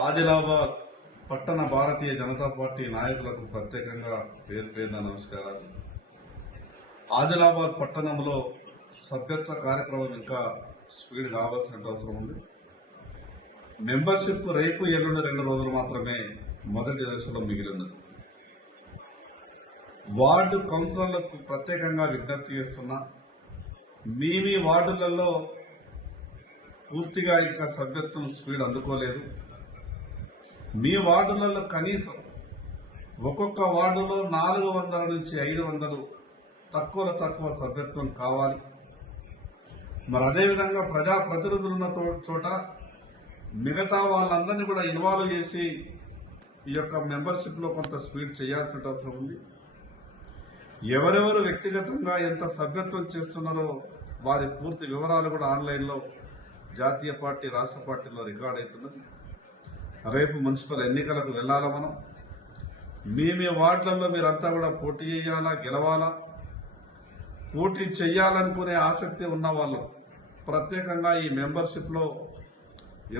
ఆదిలాబాద్ పట్టణ భారతీయ జనతా పార్టీ నాయకులకు ప్రత్యేకంగా పేరు పేరున నమస్కారాలు. ఆదిలాబాద్ పట్టణంలో సభ్యత్వ కార్యక్రమం ఇంకా స్పీడ్ కావాల్సిన అవసరం ఉంది. మెంబర్షిప్ రేపు ఎల్లుండి 2 రోజులు మాత్రమే మొదటి దశలో మిగిలినది. వార్డు కౌన్సిలర్లకు ప్రత్యేకంగా విజ్ఞప్తి చేస్తున్నా, మీ వార్డులలో పూర్తిగా ఇంకా సభ్యత్వం స్పీడ్ అందుకోలేదు. మీ వార్డులలో కనీసం ఒక్కొక్క వార్డులో 400 నుంచి 500 తక్కువ సభ్యత్వం కావాలి. మరి అదేవిధంగా ప్రజాప్రతినిధులున్న చోట మిగతా వాళ్ళందరినీ కూడా ఇన్వాల్వ్ చేసి ఈ యొక్క మెంబర్షిప్ లో కొంత స్పీడ్ చేయాల్సిన అవసరం ఉంది. ఎవరెవరు వ్యక్తిగతంగా ఎంత సభ్యత్వం చేస్తున్నారో వారి పూర్తి వివరాలు కూడా ఆన్లైన్లో జాతీయ పార్టీ రాష్ట్ర పార్టీలో రికార్డ్ అవుతున్నది. రేపు మున్సిపల్ ఎన్నికలకు వెళ్లాలా మనం. మీ వార్డులలో మీరంతా కూడా పోటీ చేయాలా, గెలవాలా. పోటీ చేయాలనుకునే ఆసక్తి ఉన్న వాళ్ళు ప్రత్యేకంగా ఈ మెంబర్షిప్ లో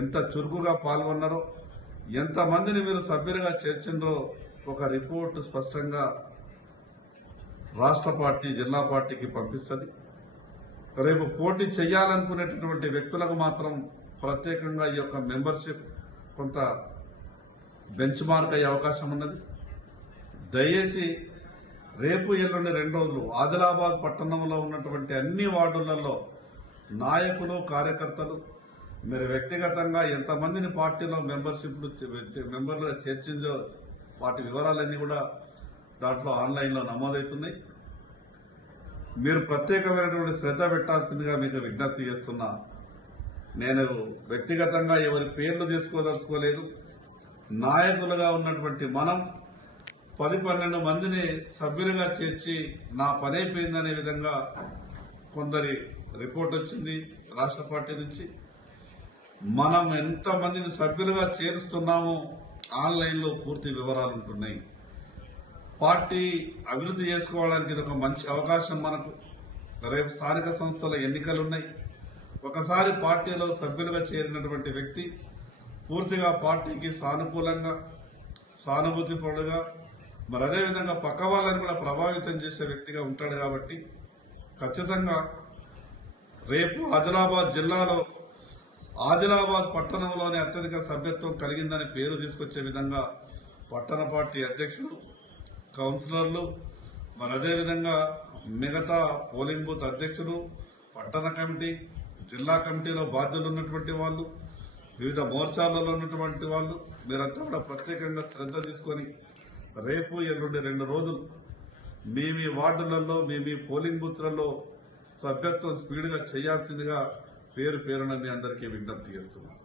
ఎంత చురుకుగా పాల్గొన్నారో, ఎంతమందిని మీరు సభ్యులుగా చేర్చిండ్రో ఒక రిపోర్టు స్పష్టంగా రాష్ట్ర పార్టీ జిల్లా పార్టీకి పంపిస్తుంది. రేపు పోటీ చేయాలనుకునేటటువంటి వ్యక్తులకు మాత్రం ప్రత్యేకంగా ఈ యొక్క మెంబర్షిప్ కొంత బెంచ్ మార్క్ అయ్యే అవకాశం ఉన్నది. దయచేసి రేపు ఎల్లుండి 2 రోజులు ఆదిలాబాద్ పట్టణంలో ఉన్నటువంటి అన్ని వార్డులలో నాయకులు, కార్యకర్తలు మీరు వ్యక్తిగతంగా ఎంతమందిని పార్టీలో మెంబర్లుగా చేర్చిందో వాటి వివరాలన్నీ కూడా దాంట్లో ఆన్లైన్లో నమోదవుతున్నాయి. మీరు ప్రత్యేకమైనటువంటి శ్రద్ధ పెట్టాల్సిందిగా మీకు విజ్ఞప్తి చేస్తున్నా. నేను వ్యక్తిగతంగా ఎవరి పేర్లు తీసుకోదలుచుకోలేదు. నాయకులుగా ఉన్నటువంటి మనం 10-12 మందిని సభ్యులుగా చేర్చి నా పని అయిపోయిందనే విధంగా కొందరి రిపోర్ట్ వచ్చింది రాష్ట్ర పార్టీ నుంచి. మనం ఎంతమందిని సభ్యులుగా చేరుస్తున్నామో ఆన్లైన్లో పూర్తి వివరాలు ఉంటున్నాయి. పార్టీ అభివృద్ధి చేసుకోవడానికి ఇది ఒక మంచి అవకాశం మనకు. రేపు స్థానిక సంస్థల ఎన్నికలున్నాయి. ఒకసారి పార్టీలో సభ్యులుగా చేరినటువంటి వ్యక్తి పూర్తిగా పార్టీకి సానుకూలంగా, సానుభూతిపరుడుగా, మరి అదేవిధంగా పక్క వాళ్ళని కూడా ప్రభావితం చేసే వ్యక్తిగా ఉంటాడు. కాబట్టి ఖచ్చితంగా రేపు ఆదిలాబాద్ జిల్లాలో ఆదిలాబాద్ పట్టణంలోనే అత్యధిక సభ్యత్వం కలిగిందని పేరు తీసుకొచ్చే విధంగా పట్టణ పార్టీ అధ్యక్షులు, కౌన్సిలర్లు, మరి అదేవిధంగా మిగతా పోలింగ్ బూత్ అధ్యక్షులు, పట్టణ కమిటీ, జిల్లా కమిటీలో బాధ్యులు ఉన్నటువంటి వాళ్ళు, వివిధ మోర్చాలలో ఉన్నటువంటి వాళ్ళు మీరంతా కూడా ప్రత్యేకంగా శ్రద్ధ తీసుకొని రేపు ఎల్లుండి 2 రోజులు మీ వార్డులలో మీ పోలింగ్ బూత్లలో సభ్యత్వం స్పీడ్గా చేయాల్సిందిగా పేరున మీ అందరికీ విజ్ఞప్తి చేస్తున్నాను.